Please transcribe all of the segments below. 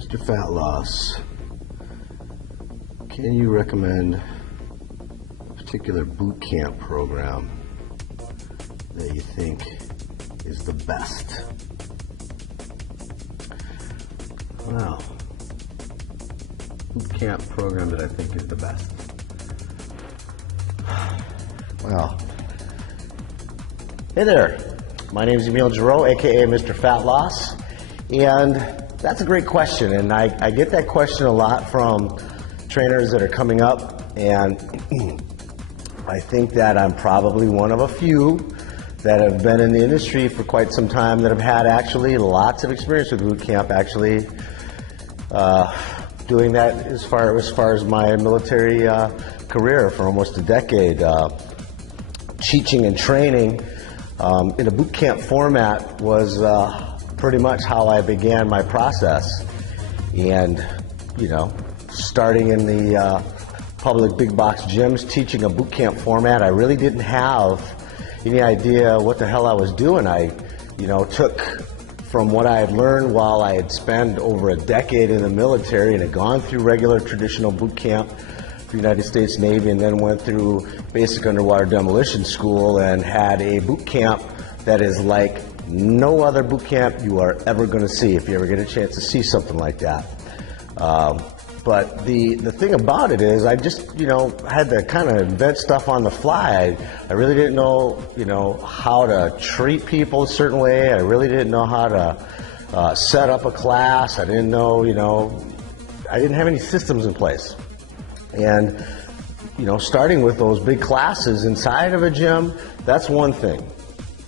Mr. Fat Loss, can you recommend a particular boot camp program that you think is the best? Well, boot camp program that I think is the best. Well, hey there. My name is Emil Giroux, aka Mr. Fat Loss, and that's a great question. And I get that question a lot from trainers that are coming up, and I think that I'm probably one of a few that have been in the industry for quite some time that have had actually lots of experience with boot camp, actually doing that as far as my military career for almost a decade. Teaching and training in a boot camp format was pretty much how I began my process. And, you know, starting in the public big box gyms, teaching a boot camp format, I really didn't have any idea what the hell I was doing. I, you know, took from what I had learned while I had spent over a decade in the military and had gone through regular traditional boot camp for the United States Navy, and then went through basic underwater demolition school and had a boot camp that is like no other boot camp you are ever going to see, if you ever get a chance to see something like that. But the thing about it is I just, you know, had to kind of invent stuff on the fly. I really didn't know, you know, how to treat people a certain way. I really didn't know how to set up a class. I didn't know, you know, I didn't have any systems in place. And, you know, starting with those big classes inside of a gym, that's one thing.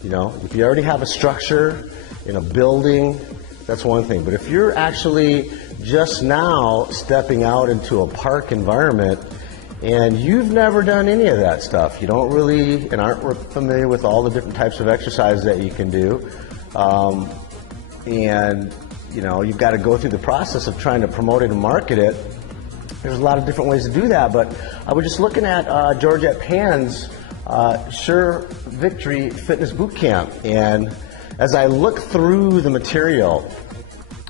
You know, if you already have a structure in a building, that's one thing. But if you're actually just now stepping out into a park environment and you've never done any of that stuff, you don't really and aren't familiar with all the different types of exercises that you can do, and, you know, you've got to go through the process of trying to promote it and market it. There's a lot of different ways to do that, but I was just looking at Georgette Pan's Sure Victory Fitness Boot Camp, and as I look through the material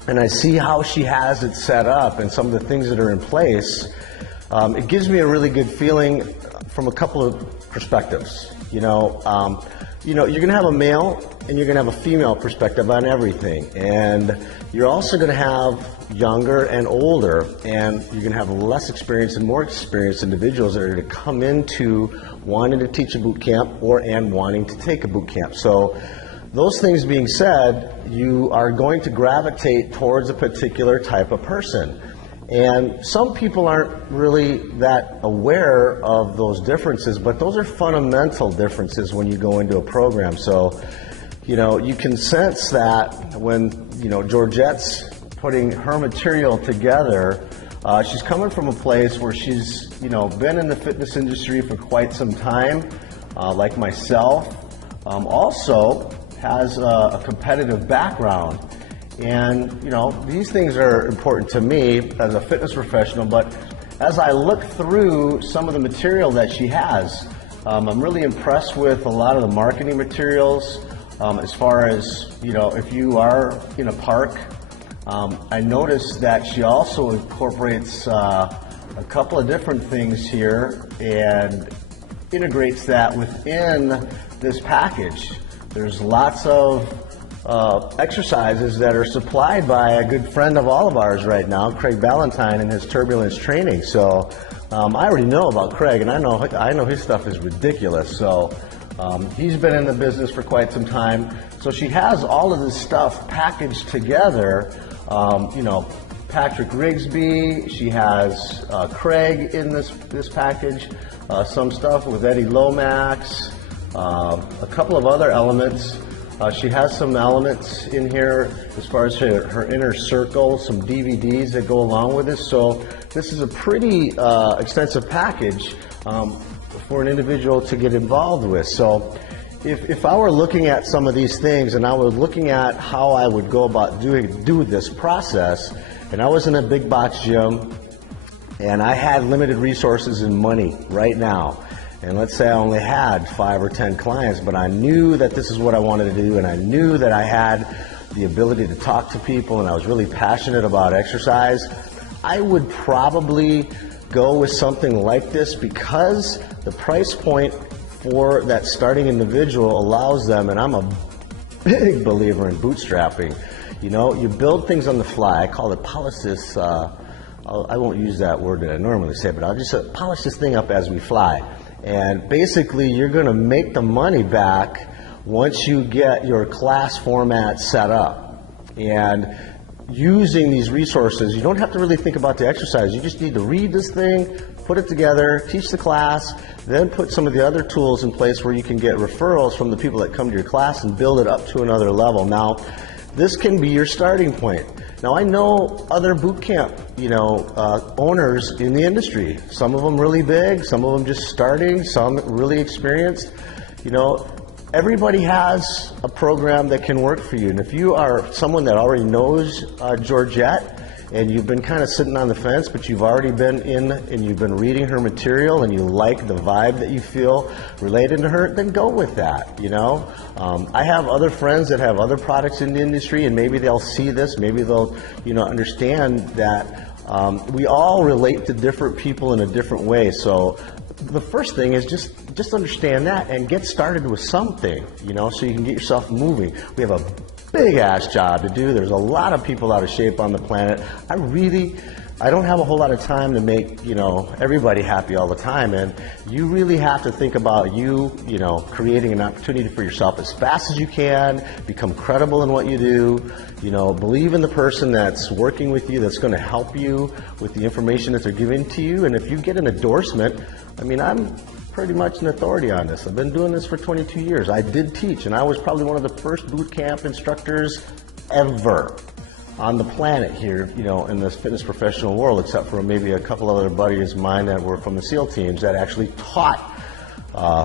and I see how she has it set up and some of the things that are in place, it gives me a really good feeling from a couple of perspectives. You know, you're going to have a male and you're going to have a female perspective on everything, and you're also going to have younger and older, and you're going to have less experienced and more experienced individuals that are going to come into wanting to teach a boot camp and wanting to take a boot camp. So those things being said, you are going to gravitate towards a particular type of person. And some people aren't really that aware of those differences, but those are fundamental differences when you go into a program. So, you know, you can sense that when, you know, Georgette's putting her material together, she's coming from a place where she's, you know, been in the fitness industry for quite some time, like myself. Also has a competitive background. And, you know, these things are important to me as a fitness professional, but as I look through some of the material that she has, I'm really impressed with a lot of the marketing materials. As far as, you know, if you are in a park, I noticed that she also incorporates a couple of different things here and integrates that within this package. There's lots of exercises that are supplied by a good friend of all of ours right now, Craig Ballantyne, and his turbulence training. So I already know about Craig, and I know his stuff is ridiculous. So he's been in the business for quite some time. So she has all of this stuff packaged together. You know, Patrick Rigsby, she has Craig in this package, some stuff with Eddie Lomax, a couple of other elements. She has some elements in here as far as her inner circle, some DVDs that go along with this. So this is a pretty extensive package for an individual to get involved with. So if I were looking at some of these things and I was looking at how I would go about do this process, and I was in a big box gym and I had limited resources and money right now, and let's say I only had 5 or 10 clients, but I knew that this is what I wanted to do, and I knew that I had the ability to talk to people, and I was really passionate about exercise, I would probably go with something like this because the price point for that starting individual allows them, and I'm a big believer in bootstrapping. You know, you build things on the fly. I call it polish this, I won't use that word that I normally say, but I'll just polish this thing up as we fly. And basically, you're going to make the money back once you get your class format set up. And using these resources, you don't have to really think about the exercise. You just need to read this thing, put it together, teach the class, then put some of the other tools in place where you can get referrals from the people that come to your class and build it up to another level. Now, this can be your starting point. Now, I know other boot camp, owners in the industry. Some of them really big, some of them just starting, some really experienced. Everybody has a program that can work for you. And if you are someone that already knows Georgette, and you've been kind of sitting on the fence, but you've already been in and you've been reading her material and you like the vibe that you feel related to her, then go with that, I have other friends that have other products in the industry, and maybe they'll see this, maybe they'll, understand that we all relate to different people in a different way. So the first thing is just understand that and get started with something, so you can get yourself moving. We have a big ass job to do. There's a lot of people out of shape on the planet. I don't have a whole lot of time to make, everybody happy all the time, and you really have to think about you creating an opportunity for yourself as fast as you can, become credible in what you do, believe in the person that's working with you, that's going to help you with the information that they're giving to you. And if you get an endorsement, I'm pretty much an authority on this. I've been doing this for 22 years. I did teach, and I was probably one of the first boot camp instructors ever on the planet here, in this fitness professional world, except for maybe a couple other buddies of mine that were from the SEAL teams that actually taught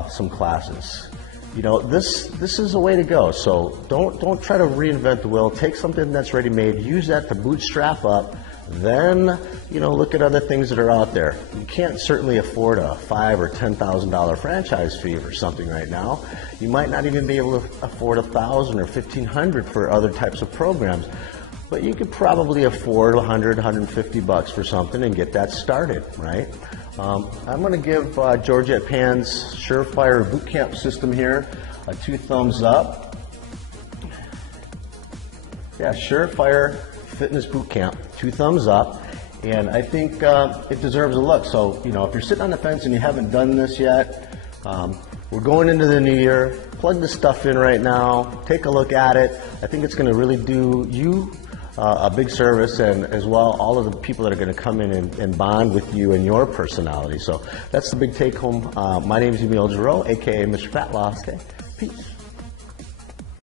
some classes. This is a way to go. So don't try to reinvent the wheel. Take something that's ready-made, use that to bootstrap up, then look at other things that are out there. You can't certainly afford a $5,000 or $10,000 franchise fee for something right now. You might not even be able to afford $1,000 or $1,500 for other types of programs. But you could probably afford $100, $150 for something and get that started, right? I'm going to give Georgette Pan's Surefire Bootcamp system here a 2 thumbs up. Yeah, Surefire Fitness Bootcamp, 2 thumbs up. And I think it deserves a look. So, if you're sitting on the fence and you haven't done this yet, we're going into the new year. Plug this stuff in right now. Take a look at it. I think it's going to really do you a big service, and as well all of the people that are going to come in and bond with you and your personality. So that's the big take home. My name is Emil Giroux, aka Mr. Fat Loss. Okay, peace.